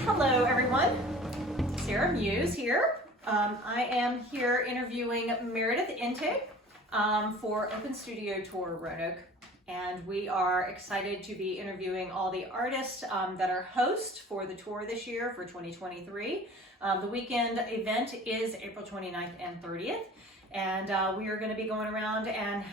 Hello everyone, Sarah Muse here. I am here interviewing Meridith Entingh for Open Studio Tour Roanoke, and we are excited to be interviewing all the artists that are hosts for the tour this year for 2023. The weekend event is April 29th and 30th, and we are going to be going around and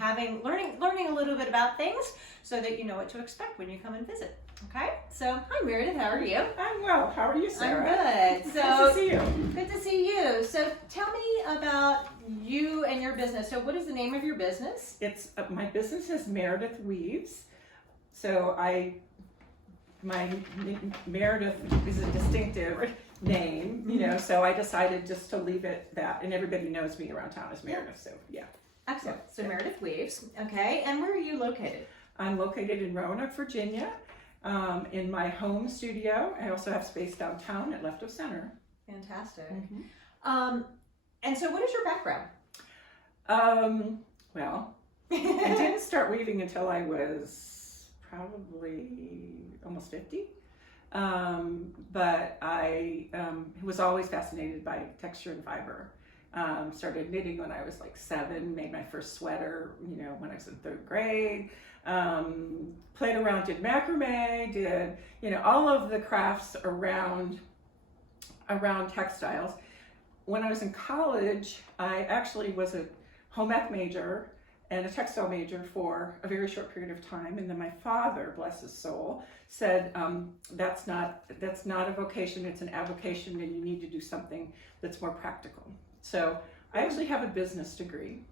learning a little bit about things so that you know what to expect when you come and visit. Okay, so hi Meredith, how are you? I'm well. How are you, Sarah? I'm good. So nice to see you. Good to see you. So tell me about you and your business. So what is the name of your business? It's my business is Meredith Weaves. So Meredith is a distinctive name, you know. So I decided just to leave it that, and everybody knows me around town as Meredith. So yeah. Excellent. So Meredith Weaves. Okay, and where are you located? I'm located in Roanoke, Virginia. In my home studio. I also have space downtown at Left of Center. Fantastic. Mm-hmm. And so what is your background? Well, I didn't start weaving until I was probably almost 50. But I was always fascinated by texture and fiber. Started knitting when I was like 7, made my first sweater, you know, when I was in 3rd grade. Played around, did macrame, did, you know, all of the crafts around textiles. When I was in college, I actually was a home ec major and a textile major for a very short period of time. And then my father, bless his soul, said, that's not a vocation, it's an avocation, and you need to do something that's more practical. So I actually have a business degree.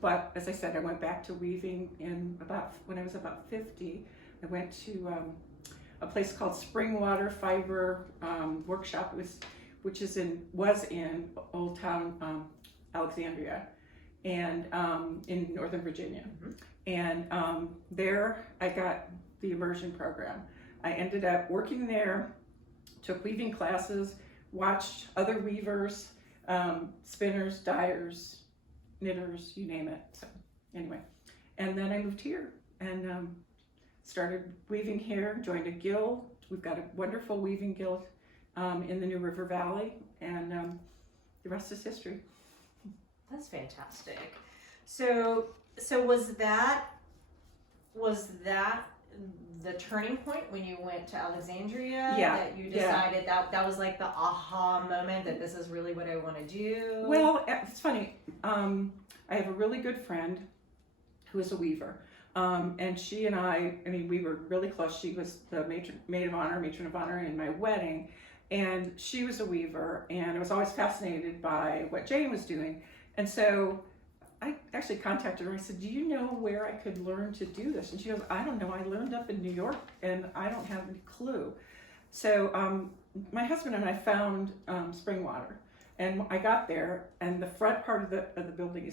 But as I said, I went back to weaving when I was about 50. I went to a place called Springwater Fiber Workshop, which was in Old Town Alexandria, and in Northern Virginia. Mm-hmm. And there I got the immersion program. I ended up working there, took weaving classes, watched other weavers, spinners, dyers, knitters, you name it. So anyway, and then I moved here and started weaving here, joined a guild. We've got a wonderful weaving guild in the New River Valley, and the rest is history. That's fantastic. So was that the turning point when you went to Alexandria? Yeah. That you decided that was like the aha moment that this is really what I want to do? Well, it's funny. I have a really good friend who is a weaver. And she and I mean, we were really close. She was the matron of honor in my wedding. And she was a weaver, and I was always fascinated by what Jane was doing. And so I actually contacted her. I said, do you know where I could learn to do this? And she goes, I don't know. I learned up in New York, and I don't have any clue. So my husband and I found Springwater, and I got there, and the front part of the building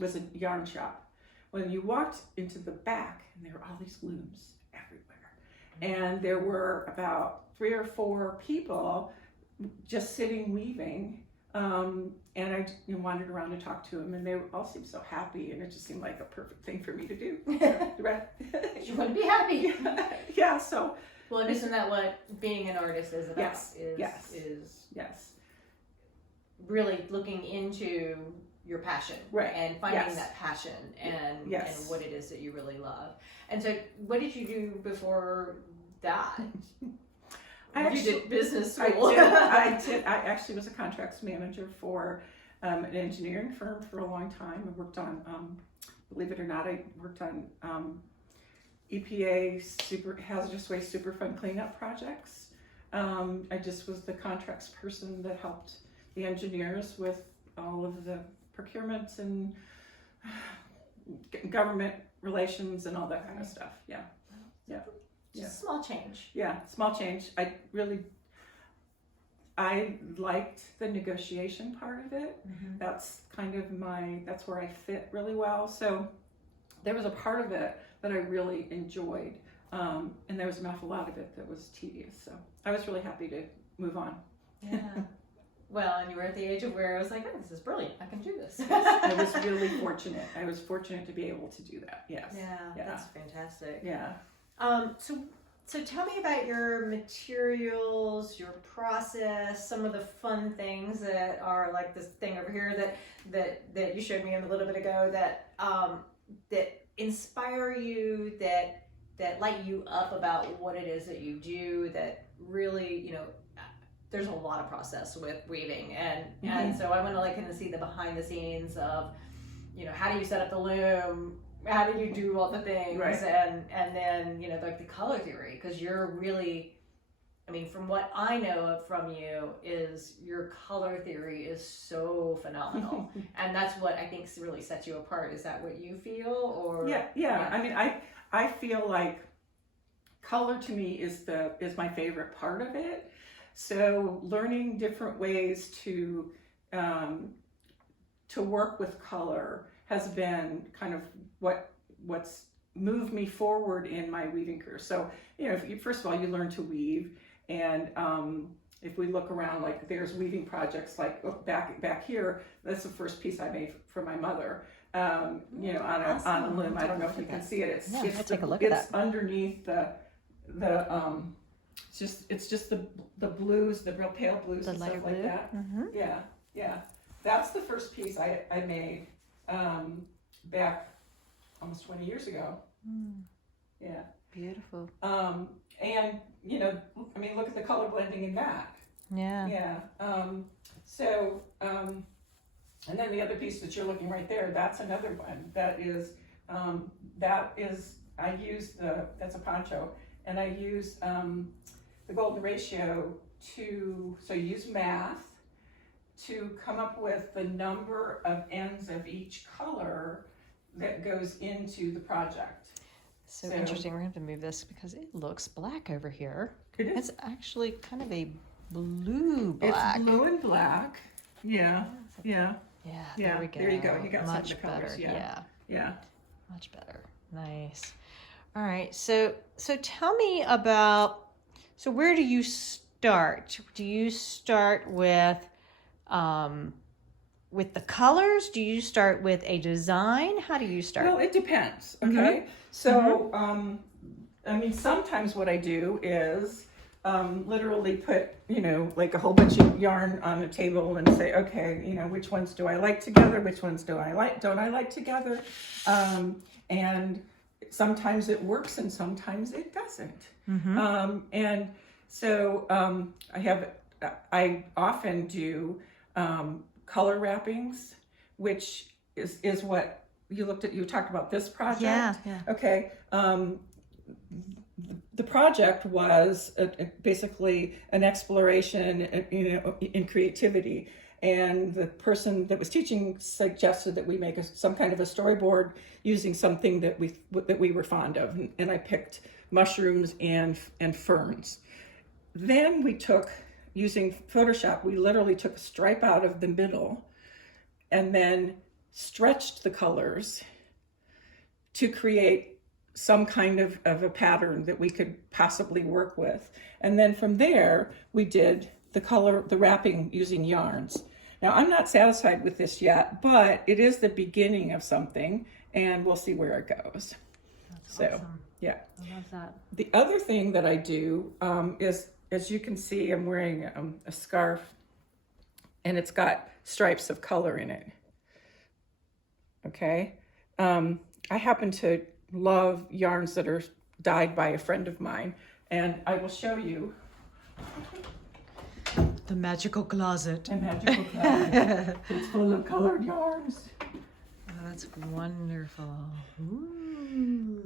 was a yarn shop. When you walked into the back, and there were all these looms everywhere, and there were about 3 or 4 people just sitting weaving. And I wandered around and talked to them, and they all seemed so happy, and it just seemed like a perfect thing for me to do. You would be happy. Yeah. So. Well, and isn't that what being an artist is about? Yes. Is really looking into your passion, right? And finding that passion and what it is that you really love. And so, what did you do before that? You did business school. I did. I actually was a contracts manager for an engineering firm for a long time. I worked on, believe it or not, I worked on EPA hazardous waste Superfund cleanup projects. I just was the contracts person that helped the engineers with all of the procurements and government relations and all that kind of stuff. Yeah. Just small change. Yeah, small change. I liked the negotiation part of it. Mm-hmm. That's kind of that's where I fit really well. So there was a part of it that I really enjoyed. And there was an awful lot of it that was tedious. So I was really happy to move on. Yeah. Well, and you were at the age of where I was like, oh, this is brilliant. I can do this. I was really fortunate. I was fortunate to be able to do that. Yes. Yeah. That's fantastic. Yeah. So So tell me about your materials, your process, some of the fun things that are like this thing over here that you showed me a little bit ago that that inspire you, that light you up about what it is that you do, that really, you know, there's a lot of process with weaving, and so I want to like kind of see the behind the scenes of, you know, how do you set up the loom, how do you do all the things, right. and then, you know, like the color theory, because you're really, I mean, from what I know from you, is your color theory is so phenomenal, and that's what I think really sets you apart. Is that what you feel, or? Yeah. I mean, I feel like color to me is my favorite part of it. So learning different ways to work with color has been kind of what's moved me forward in my weaving career. So, you know, first of all, you learn to weave, and if we look around, like there's weaving projects like back here. That's the first piece I made for my mother. You know, on a loom. I don't know if you can see it. It's take a look at that. It's underneath the it's just the blues, the real pale blues, and stuff like that. Yeah. That's the first piece I made back almost 20 years ago. Yeah. Beautiful. And you know, I mean, look at the color blending in that. Yeah. And then the other piece that you're looking right there, that's another one. That's a poncho, and I use the golden ratio so you use math to come up with the number of ends of each color that goes into the project. So interesting. We're going to have to move this because it looks black over here. It is. It's actually kind of a blue black. It's blue and black. Yeah. Yeah, there we go. There you go. You got much some of the colors. better. Yeah. Much better. Nice. All right. So tell me about, so where do you start? Do you start with the colors? Do you start with a design? How do you start? Well, it depends. Okay. So, I mean, sometimes what I do is literally put, you know, like a whole bunch of yarn on a table and say, okay, you know, which ones do I like together? Which ones don't I like together? And sometimes it works and sometimes it doesn't. And so I often do color wrappings, which is what you talked about this project. Yeah. Okay. The project was basically an exploration, you know, in creativity. And the person that was teaching suggested that we make some kind of a storyboard using something that we were fond of. And I picked mushrooms and ferns. Then we took, using Photoshop, we literally took a stripe out of the middle and then stretched the colors to create some kind of a pattern that we could possibly work with. And then from there, we did the wrapping using yarns. Now, I'm not satisfied with this yet, but it is the beginning of something, and we'll see where it goes. That's awesome. Yeah. I love that. The other thing that I do is, as you can see, I'm wearing a scarf, and it's got stripes of color in it. Okay. I happen to love yarns that are dyed by a friend of mine, and I will show you The magical closet. a magical closet. It's full of colored yarns. Oh, that's wonderful. Ooh.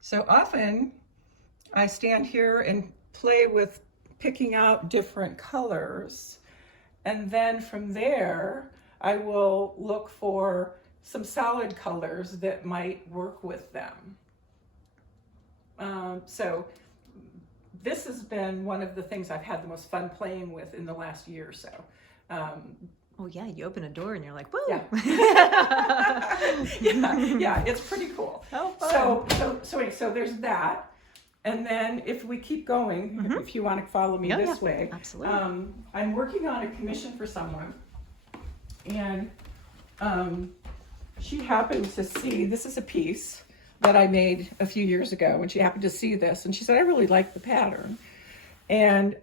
So often I stand here and play with picking out different colors, and then from there I will look for some solid colors that might work with them. So this has been one of the things I've had the most fun playing with in the last year or so. Oh yeah, you open a door and you're like, woo! Yeah. yeah, it's pretty cool. Oh, fun. So there's that. And then if we keep going, if you want to follow me this way, absolutely. I'm working on a commission for someone, and she happened to see, this is a piece that I made a few years ago when she happened to see this, and she said, I really like the pattern. And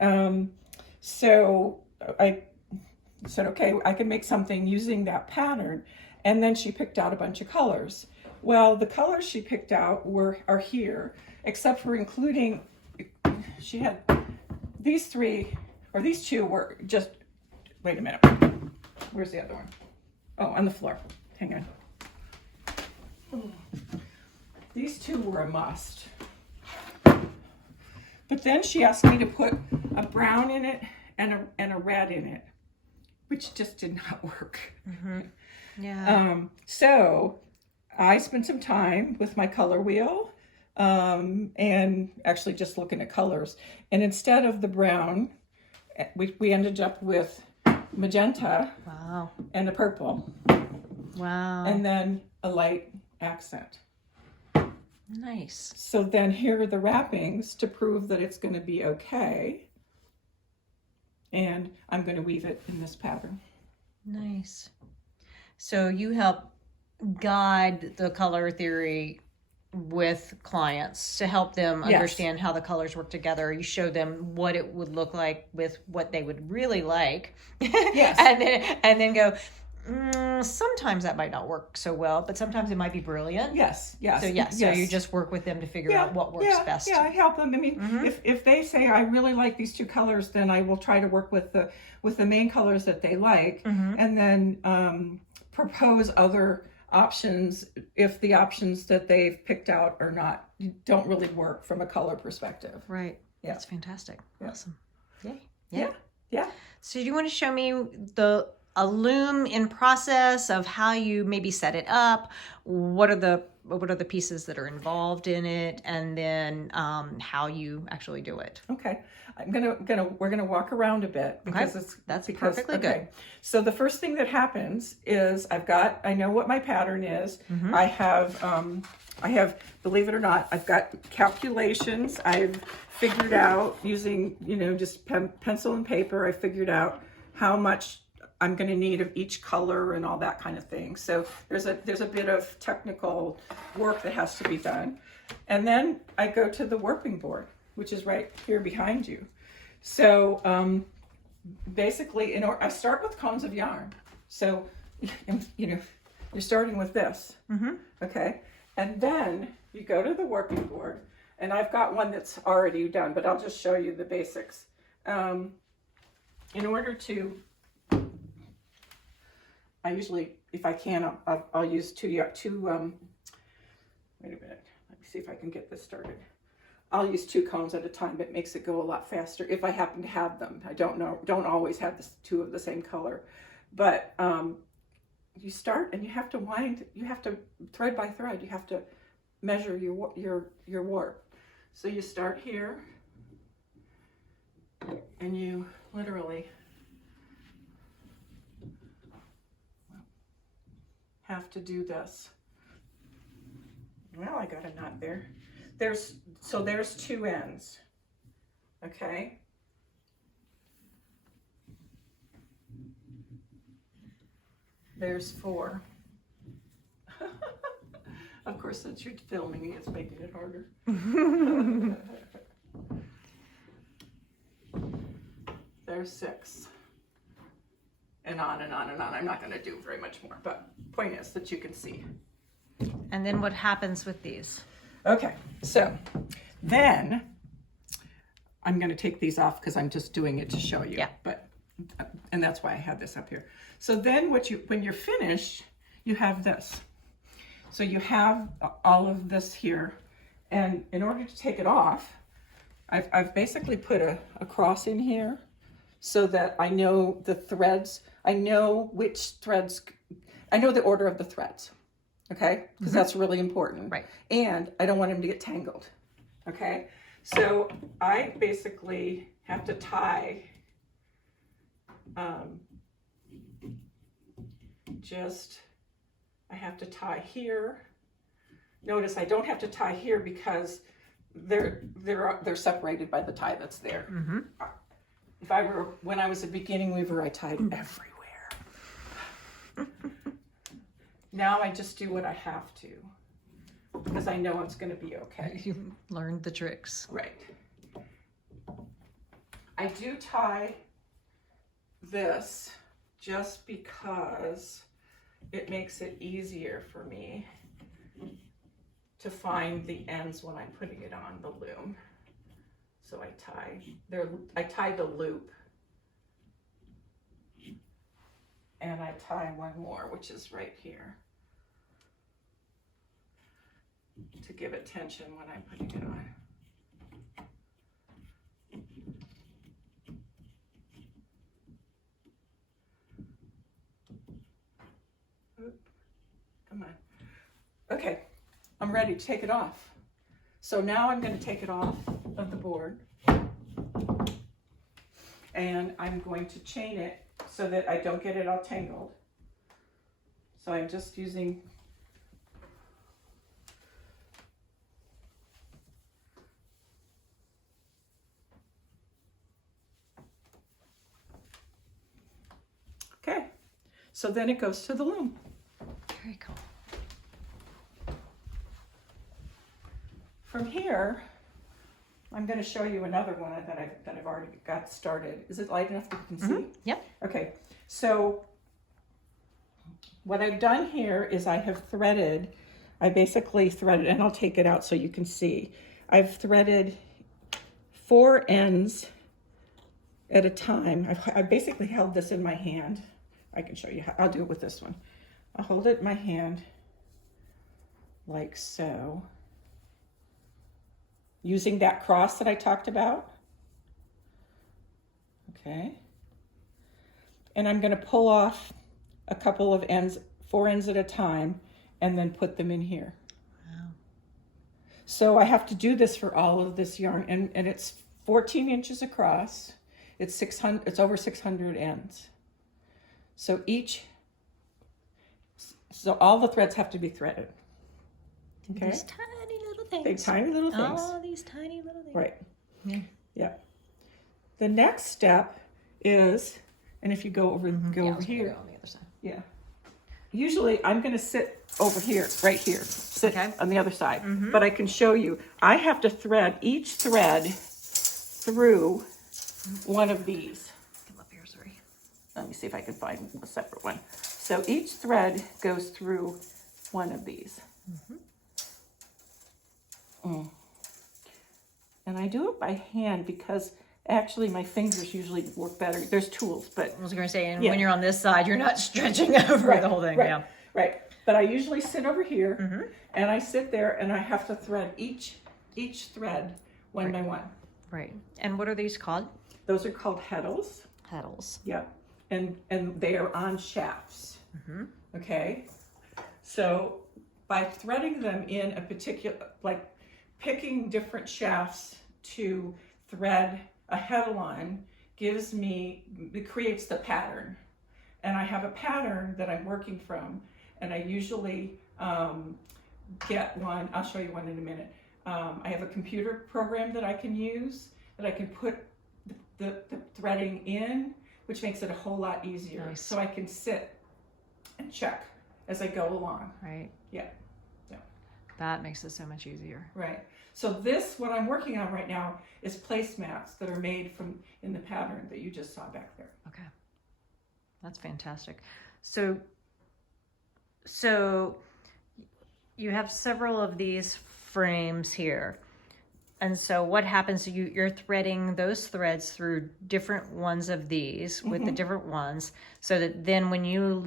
so I said, okay, I can make something using that pattern. And then she picked out a bunch of colors. Well, the colors she picked out are here, except for including, she had these two were just, wait a minute. Where's the other one? Oh, on the floor. Hang on. These two were a must. But then she asked me to put a brown in it and a red in it, which just did not work. Mm-hmm. Yeah. So I spent some time with my color wheel and actually just looking at colors. And instead of the brown, we ended up with magenta. Wow. And a purple. Wow. And then a light accent. Nice. So then here are the wrappings to prove that it's going to be okay. And I'm going to weave it in this pattern. Nice. So you help guide the color theory with clients to help them understand how the colors work together. You show them what it would look like with what they would really like. Yes. and then go, sometimes that might not work so well, but sometimes it might be brilliant. Yes. So you just work with them to figure out what works best. Yeah, I help them. I mean, if they say I really like these two colors, then I will try to work with the main colors that they like, and then propose other options if the options that they've picked out are not don't really work from a color perspective. Right. Yeah. That's fantastic. Yeah. Awesome. Yay. Yeah. So do you want to show me a loom in process of how you maybe set it up? What are the pieces that are involved in it, and then how you actually do it? Okay. We're gonna walk around a bit because that's perfectly good. So the first thing that happens is I know what my pattern is. I have, believe it or not, I've got calculations. I've figured out using, just pencil and paper. I figured out how much I'm going to need of each color and all that kind of thing. So there's a bit of technical work that has to be done. And then I go to the warping board, which is right here behind you. So basically, I start with cones of yarn. So, you're starting with this, okay? And then you go to the warping board, and I've got one that's already done, but I'll just show you the basics. In order to, I usually, if I can, I'll use two, wait a minute, let me see if I can get this started. I'll use 2 cones at a time. It makes it go a lot faster if I happen to have them. I don't always have two of the same color. But you start and you have to thread by thread, you have to measure your warp. So you start here and you literally have to do this. Well, I got a knot there. There's 2 ends, okay? There's 4. Of course, since you're filming, it's making it harder. There's 6. And on and on and on. I'm not going to do very much more, but point is that you can see. And then what happens with these? Okay, so then I'm going to take these off because I'm just doing it to show you. Yeah. And that's why I had this up here. So then when you're finished, you have this. So you have all of this here, and in order to take it off, I've basically put a cross in here so that I know the threads. I know which threads. I know the order of the threads. Okay, because that's really important. Right. And I don't want them to get tangled. Okay, so I basically have to tie I have to tie here. Notice I don't have to tie here because they're separated by the tie that's there. When I was a beginning weaver, I tied everywhere. Now I just do what I have to. because I know it's going to be okay. You learned the tricks. Right. I do tie this just because it makes it easier for me to find the ends when I'm putting it on the loom. So I tie the loop, and I tie one more, which is right here, to give it tension when I'm putting it on. Come on. Okay, I'm ready to take it off. So now I'm going to take it off of the board, and I'm going to chain it so that I don't get it all tangled. So I'm just using okay, so then it goes to the loom. Very cool. From here, I'm going to show you another one that I've already got started. Is it light enough that you can see? Yep. Okay, so what I've done here is I have threaded, I basically threaded, and I'll take it out so you can see. I've threaded 4 ends at a time. I've basically held this in my hand. I can show you how. I'll do it with this one. I'll hold it in my hand like so, using that cross that I talked about. Okay. And I'm going to pull off a couple of ends, 4 ends at a time, and then put them in here. Wow. So I have to do this for all of this yarn, and it's 14 inches across. It's over 600 ends. So all the threads have to be threaded. Okay. These tiny little things. Big tiny little things. Oh, these tiny little things. Right. Yeah. Yeah. The next step is, and if you go over, over here. On the other side. Yeah. Usually I'm going to sit over here, right here, sit Okay. on the other side. But I can show you, I have to thread each thread through one of these. Come up here, sorry. Let me see if I can find a separate one. So each thread goes through one of these. And I do it by hand because actually my fingers usually work better. There's tools, but I was going to say, and Yeah. when you're on this side, you're not stretching over the whole thing. right, Yeah. right. But I usually sit over here, and I sit there, and I have to thread each thread one by one. Right. And what are these called? Those are called heddles. Heddles. Yep. And they are on shafts. Okay. So by threading them in a particular, like picking different shafts to thread a heddle on, it creates the pattern. And I have a pattern that I'm working from, and I usually get one. I'll show you one in a minute. I have a computer program that I can use that I can put the threading in, which makes it a whole lot easier. Nice. So I can sit and check as I go along. Right. Yeah. Yeah. That makes it so much easier. Right. So what I'm working on right now is placemats that are made in the pattern that you just saw back there. Okay. That's fantastic. So you have several of these frames here. And so what happens, you're threading those threads through different ones of these with the different ones, so that then when you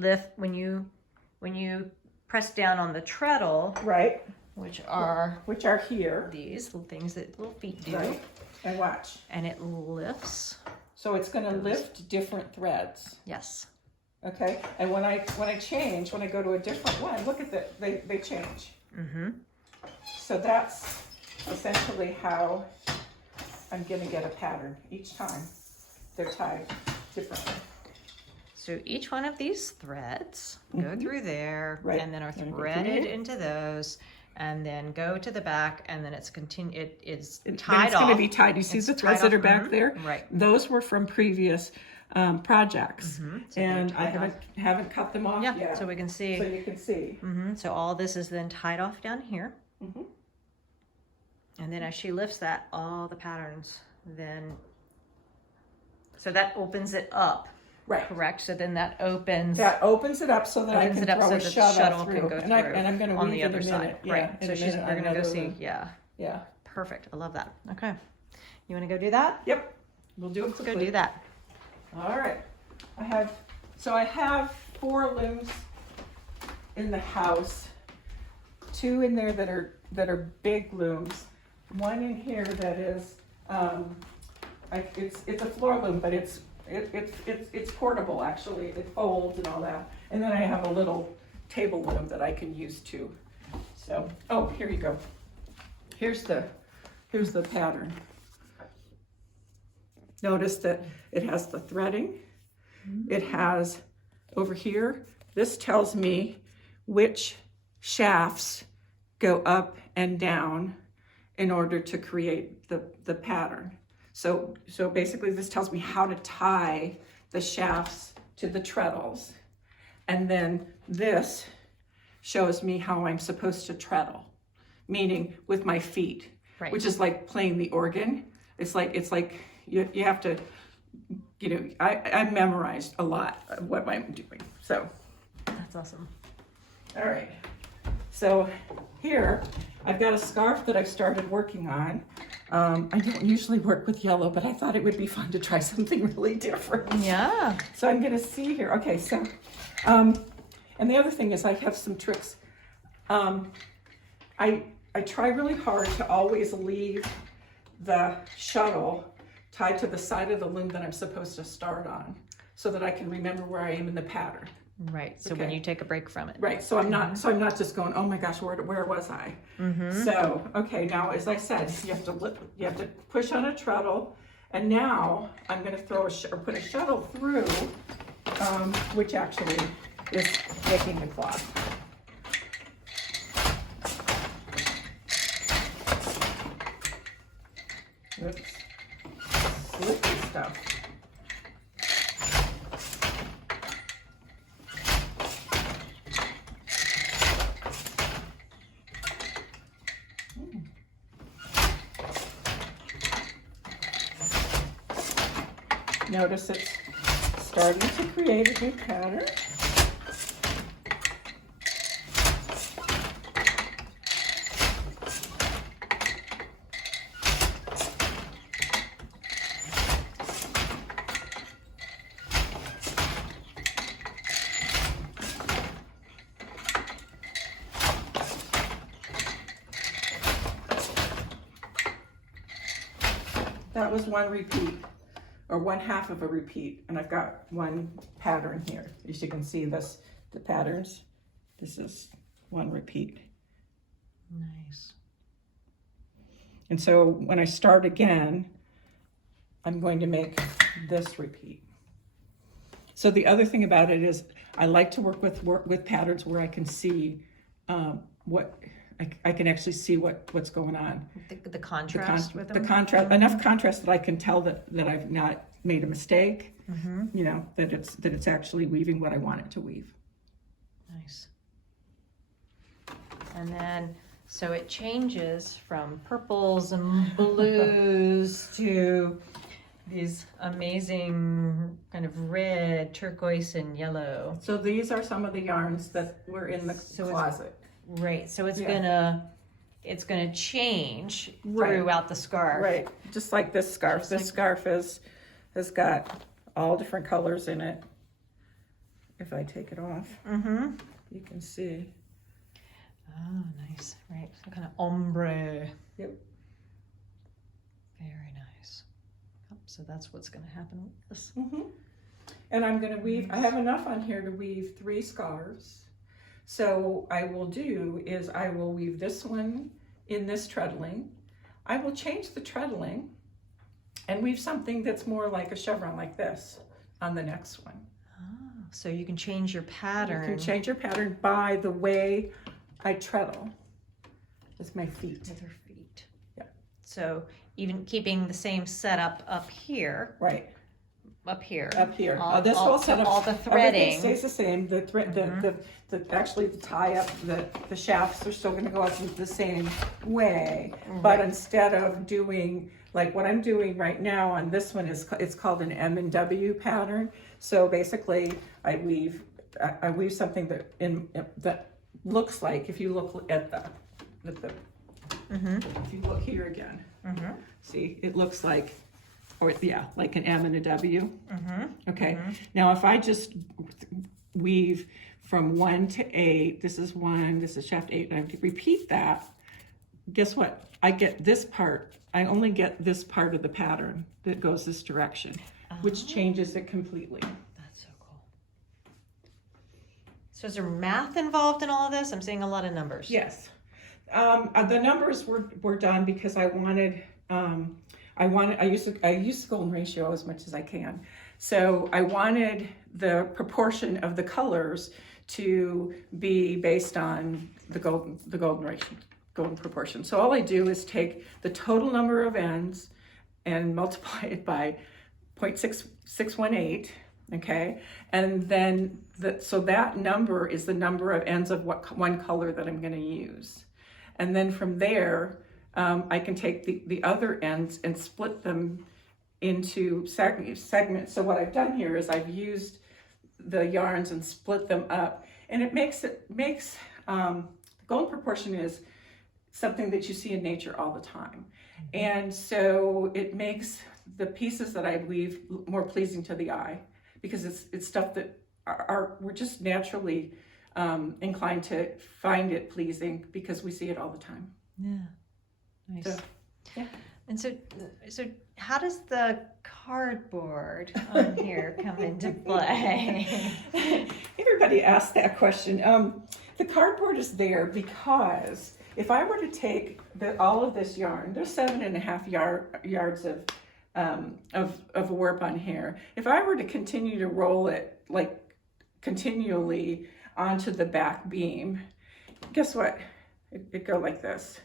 press down on the treadle, Right. which are here. these little things that little feet do, Right. And watch. and it lifts. So it's going to lift different threads. Yes. Okay. And when I go to a different one, look at that. They change. So that's essentially how I'm going to get a pattern each time. They're tied differently. So each one of these threads go through there, Right. and then are And go through threaded here. into those, and then go to the back, and then it's It is But tied it's off. going to be tied. You see It's the threads tied that are off. back there? Right. Those were from previous projects, So and they're I tied haven't cut them off Yeah. yet. So we can see. So you can see. So all this is then tied off down here. Mhm. And then as she lifts that, all the patterns then, so that opens it up, Right. correct? So then that opens. That opens it up so that I Opens can it up throw so a the shuttle shuttle through. can go and through I'm going to on weave the in other a side. minute. Yeah, Right. in So a she's, minute we're on going to go another see. loom. Yeah. Yeah. Perfect. I love that. Okay. You want to go do that? Yep. We'll do it Let's quickly. go do that. All right. I have 4 looms in the house. 2 in there that are big looms. 1 in here that is it's a floor loom, but it's portable actually. It folds and all that. And then I have a little table loom that I can use too. So, oh, here you go. Here's the pattern. Notice that it has the threading. It has over here, this tells me which shafts go up and down in order to create the pattern. So basically this tells me how to tie the shafts to the treadles. And then this shows me how I'm supposed to treadle, meaning with my feet, Right. which is like playing the organ. It's like you have to, I memorized a lot of what I'm doing. So, That's awesome. all right. So here, I've got a scarf that I've started working on. I don't usually work with yellow, but I thought it would be fun to try something really different. Yeah. So I'm gonna see here. Okay, so, and the other thing is I have some tricks. I try really hard to always leave the shuttle tied to the side of the loom that I'm supposed to start on, so that I can remember where I am in the pattern. Right. So when Okay. you take a break from it. Right, so I'm not just going, oh my gosh, where was I? So, okay, now as I said, you have to push on a treadle, and now I'm going to put a shuttle through, which actually is making the cloth. Oops, slicky stuff. Notice it's starting to create a new pattern. That was one repeat, or 1/2 of a repeat, and I've got one pattern here. As you can see, the patterns. This is one repeat. Nice. And so when I start again, I'm going to make this repeat. So the other thing about it is I like to work with patterns where I can see what I can actually see what's going on. The contrast with them. The contrast, enough contrast that I can tell that I've not made a mistake. That it's actually weaving what I want it to weave. Nice. And then, so it changes from purples and blues to these amazing kind of red, turquoise, and yellow. So these are some of the yarns that were in the closet. Right. So it's Yeah. gonna change Right. throughout the scarf. Right, just like this scarf. This scarf has got all different colors in it. If I take it off, you can see. Oh, nice. Right. Some kind of ombre. Yep. Very nice. Yep, so that's what's going to happen with this. And I'm going to weave, I have enough on here to weave 3 scarves. So I will weave this one in this treadling. I will change the treadling and weave something that's more like a chevron like this on the next one. Oh, so you can change your pattern. You can change your pattern by the way I treadle with my feet. With her feet. Yeah. So even keeping the same setup up here, Right. up here. Up here. All, This whole set of all the everything threading. stays the same. The thread, actually the tie up, the shafts are still going to go up the same way. But instead of doing like what I'm doing right now on this one it's called an M&W pattern. So basically, I weave something that looks like, if you look at the if you look here again, see, it looks like, like an M and a W. Okay. Now, if I just weave from 1 to 8, this is 1, this is shaft 8, and I repeat that, guess what? I get this part. I only get this part of the pattern that goes this direction, which changes it completely. That's so cool. So is there math involved in all of this? I'm seeing a lot of numbers. Yes. The numbers were done because I use the golden ratio as much as I can. So I wanted the proportion of the colors to be based on the golden proportion. So all I do is take the total number of ends and multiply it by 0.618, okay? And then so that number is the number of ends of one color that I'm gonna use. And then from there, I can take the other ends and split them into segments. So what I've done here is I've used the yarns and split them up, and it makes golden proportion is something that you see in nature all the time. And so it makes the pieces that I weave more pleasing to the eye, because it's stuff that we're just naturally inclined to find it pleasing because we see it all the time. Yeah. Nice. So, yeah. And so how does the cardboard on here come into play? Everybody asks that question. The cardboard is there because if I were to take all of this yarn, there's 7.5 yards of warp on here. If I were to continue to roll it like continually onto the back beam, guess what? It'd go like this.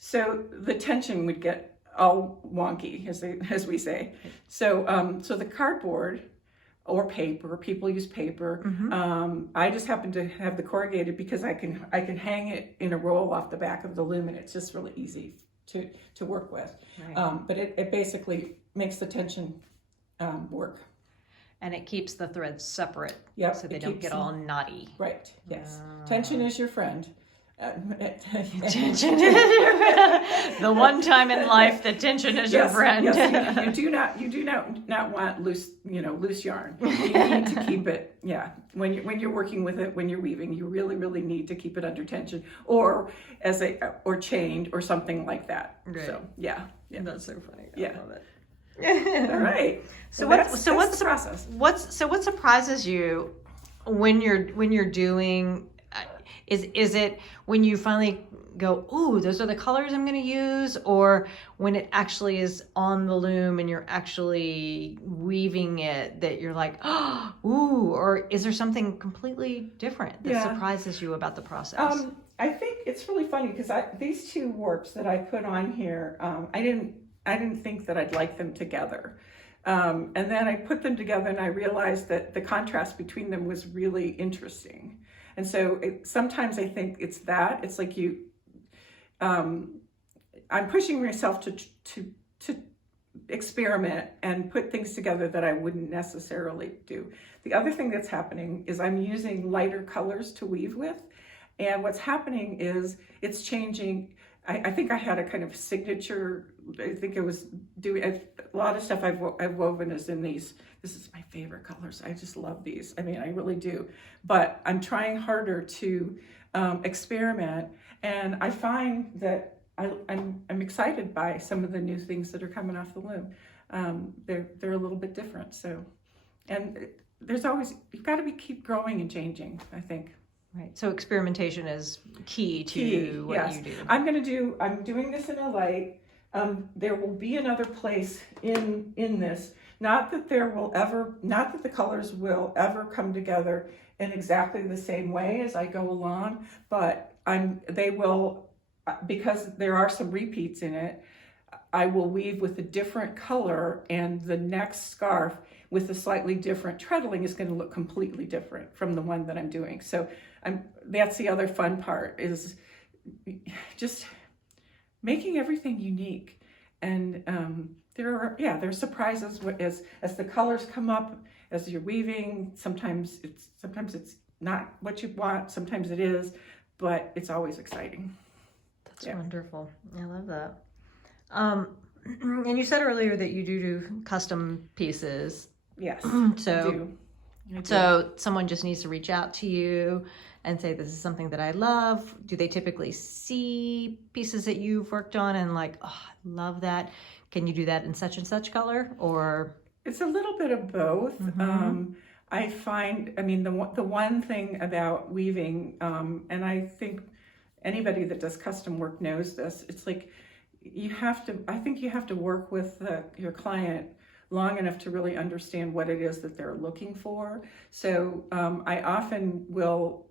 So the tension would get all wonky, as we say. So the cardboard or paper, people use paper. I just happen to have the corrugated because I can hang it in a roll off the back of the loom, and it's just really easy to work with. Right. But it basically makes the tension work. And it keeps the threads separate, so they don't get all knotty. Right. Yes. Tension is your friend. Tension is your friend. The one time in life that tension is your friend. Yes, you do not want loose yarn. You need to keep it. Yeah, when you're working with it, when you're weaving, you really need to keep it under tension, or chained or something like that. Right. So yeah, that's so funny. I love it. All right. So what's the process? What surprises you when you're doing? Is it when you finally go, ooh, those are the colors I'm going to use, or when it actually is on the loom and you're actually weaving it that you're like, oh, ooh, or is there something completely different that surprises you about the process? I think it's really funny because these two warps that I put on here, I didn't think that I'd like them together. And then I put them together and I realized that the contrast between them was really interesting. And so sometimes I think it's like I'm pushing myself to experiment and put things together that I wouldn't necessarily do. The other thing that's happening is I'm using lighter colors to weave with. And what's happening is it's changing. I think I had a kind of signature. I think it was doing a lot of stuff I've woven is in these. This is my favorite colors. I just love these. I mean, I really do. But I'm trying harder to experiment, and I find that I'm excited by some of the new things that are coming off the loom. They're a little bit different. So, and there's always, you've got to keep growing and changing, I think. Right. So experimentation is key to what you do. I'm doing this in a light. There will be another place in this. Not that the colors will ever come together in exactly the same way as I go along, but they will, because there are some repeats in it, I will weave with a different color, and the next scarf with a slightly different treadling is going to look completely different from the one that I'm doing. So that's the other fun part, is just making everything unique. And there are surprises as the colors come up, as you're weaving. Sometimes it's not what you want, sometimes it is, but it's always exciting. That's wonderful. I love that. And you said earlier that you do custom pieces. Yes, So I do. So someone just needs to reach out to you and say, this is something that I love. Do they typically see pieces that you've worked on and like, oh, I love that. Can you do that in such and such color? Or It's a little bit of both. I find, the one thing about weaving, and I think anybody that does custom work knows this, it's like you have to work with your client long enough to really understand what it is that they're looking for. So I often will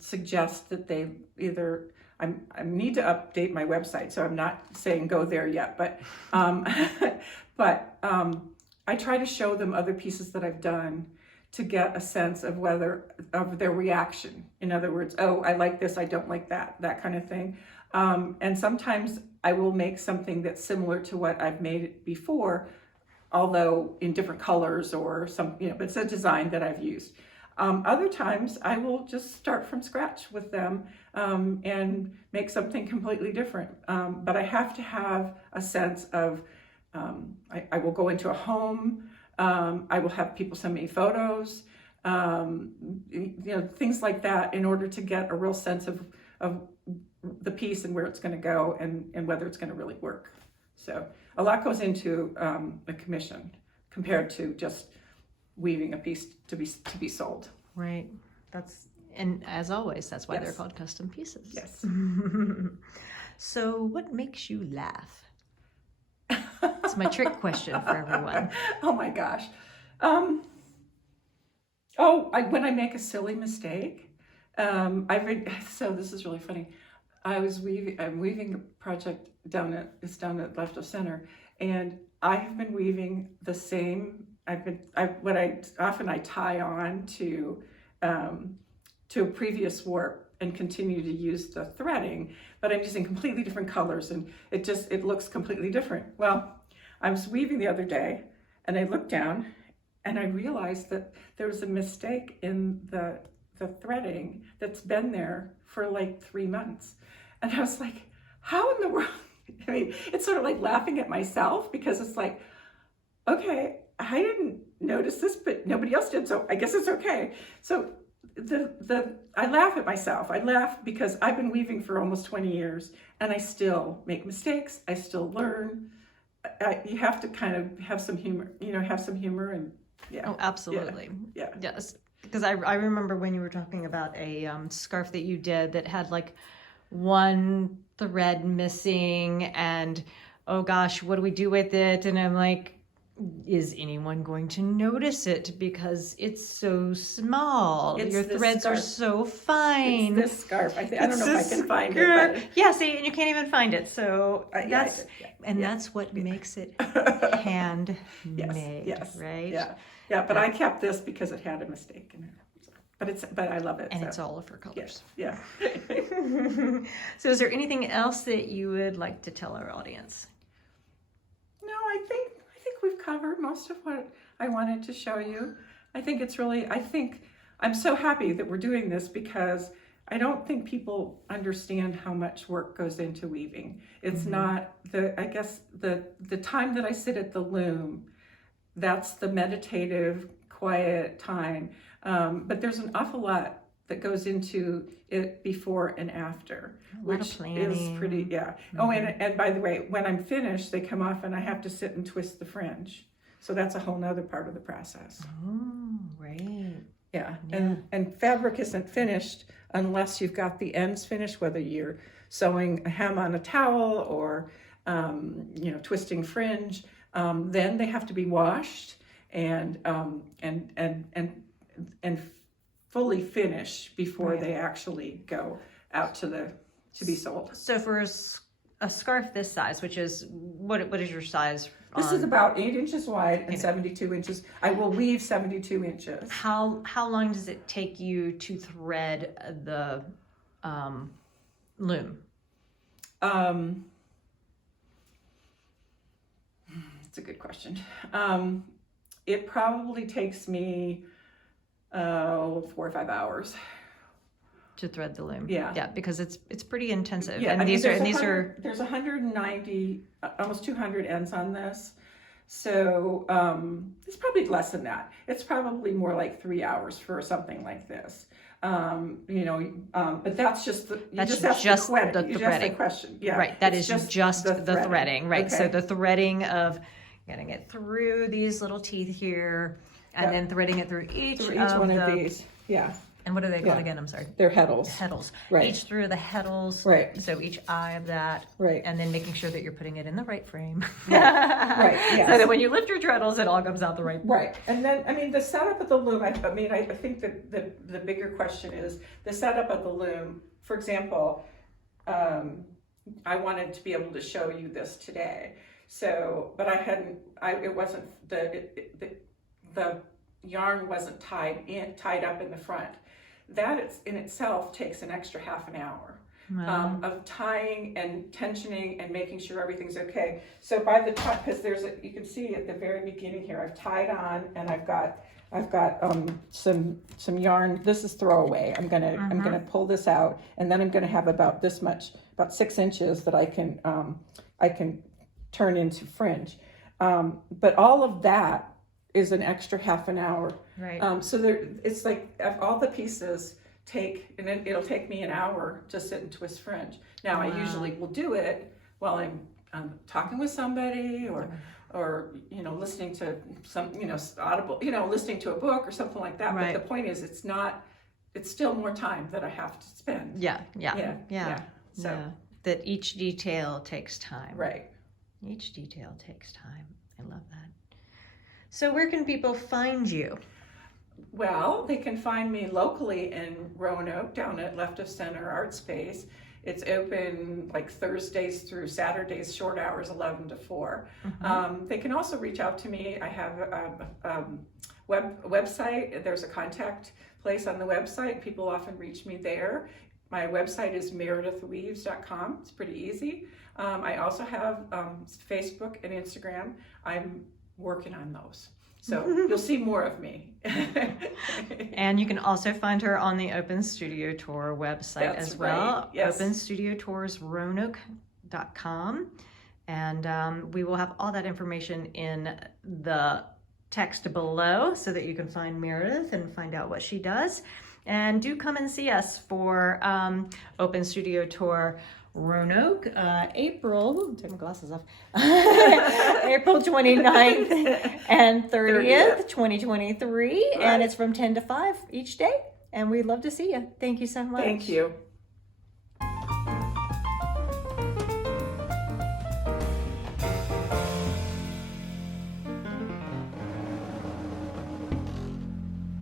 suggest that they either, I need to update my website, so I'm not saying go there yet, but I try to show them other pieces that I've done to get a sense of of their reaction. In other words, oh, I like this, I don't like that kind of thing. And sometimes I will make something that's similar to what I've made before, although in different colors or but it's a design that I've used. Other times I will just start from scratch with them and make something completely different. But I have to have a sense of, I will go into a home, I will have people send me photos, things like that, in order to get a real sense of the piece and where it's going to go and whether it's going to really work. So a lot goes into a commission compared to just weaving a piece to be sold. right. And as always, that's why Yes. they're called custom pieces. Yes. So what makes you laugh? It's my trick question for everyone. Oh my gosh. When I make a silly mistake, so this is really funny. I'm weaving a project down at Left of Center, and I have been weaving the same. I tie on to a previous warp and continue to use the threading, but I'm using completely different colors, and it looks completely different. Well, I was weaving the other day, and I looked down, and I realized that there was a mistake in the threading that's been there for like 3 months. And I was like, how in the world? It's sort of like laughing at myself, because it's like, okay, I didn't notice this, but nobody else did, so I guess it's okay. So I laugh at myself. I laugh because I've been weaving for almost 20 years, and I still make mistakes. I still learn. You have to kind of have some humor, and yeah. Oh, absolutely. Yeah. Yes. Because I remember when you were talking about a scarf that you did that had like one thread missing, and oh gosh, what do we do with it? And I'm like, is anyone going to notice it, because it's so small? Your threads are so fine. It's this scarf. I don't know if I can find it. But... Yeah, see, and you can't even find it. So that's that's what makes it handmade, yes, right? Yeah. But I kept this because it had a mistake in it. But I love it. And it's all of her colors. Yeah. So is there anything else that you would like to tell our audience? No, I think we've covered most of what I wanted to show you. I think I'm so happy that we're doing this, because I don't think people understand how much work goes into weaving. It's not the time that I sit at the loom, that's the meditative, quiet time. But there's an awful lot that goes into it before and after, which is pretty, yeah. Oh, and by the way, when I'm finished, they come off and I have to sit and twist the fringe. So that's a whole nother part of the process. Oh, right. Yeah. And fabric isn't finished unless you've got the ends finished, whether you're sewing a hem on a towel or, twisting fringe. Then they have to be washed and fully finish before they actually go out to be sold. So for a scarf this size, which is, what is your size This is about 8 inches wide and 72 inches. I will weave 72 inches. How long does it take you to thread the loom? It's a good question. It probably takes me 4 or 5 hours To thread the loom. Yeah. Because it's pretty intensive. Yeah, And these are there's 190, almost 200 ends on this. So it's probably less than that. It's probably more like 3 hours for something like this. But that's just the threading question. Yeah, right. That is just the threading. Right. Okay. So the threading of getting it through these little teeth here, and then threading it through each one of these. Yeah. And what are they called again? I'm sorry. They're heddles. Heddles. Right. Each through the heddles. Right. So each eye of that. Right. And then making sure that you're putting it in the right frame. Right. Yes. So that when you lift your treadles, it all comes out the right. Right. And then, the setup of the loom, I think that the bigger question is the setup of the loom. For example, I wanted to be able to show you this today. So, but it wasn't, the yarn wasn't tied up in the front. That in itself takes an extra half an hour of tying and tensioning and making sure everything's okay. So by the time, because you can see at the very beginning here, I've tied on and I've got some yarn. This is throwaway. I'm gonna pull this out, and then I'm gonna have about this much, about 6 inches that I can turn into fringe. But all of that is an extra half an hour. Right. So it's like all the pieces and then it'll take me an hour to sit and twist fringe. Now I usually will do it while I'm talking with somebody or listening to some audible, listening to a book or something like that. Right. But the point is, it's still more time that I have to spend. Yeah. So that each detail takes time. right. Each detail takes time. I love that. So where can people find you? Well, they can find me locally in Roanoke down at Left of Center Art Space. It's open like Thursdays through Saturdays, short hours, 11 to 4. They can also reach out to me. I have a website. There's a contact place on the website. People often reach me there. My website is meridithweaves.com. It's pretty easy. I also have Facebook and Instagram. I'm working on those. So you'll see more of me. And you can also find her on the Open Studio Tour website as well. Right. Yes. OpenStudioToursRoanoke.com. And we will have all that information in the text below so that you can find Meredith and find out what she does. And do come and see us for Open Studio Tour Roanoke, April, take my glasses off, April 29th and 30th, 2023. Right. And it's from 10 to 5 each day. And we'd love to see you. Thank you so much. Thank you.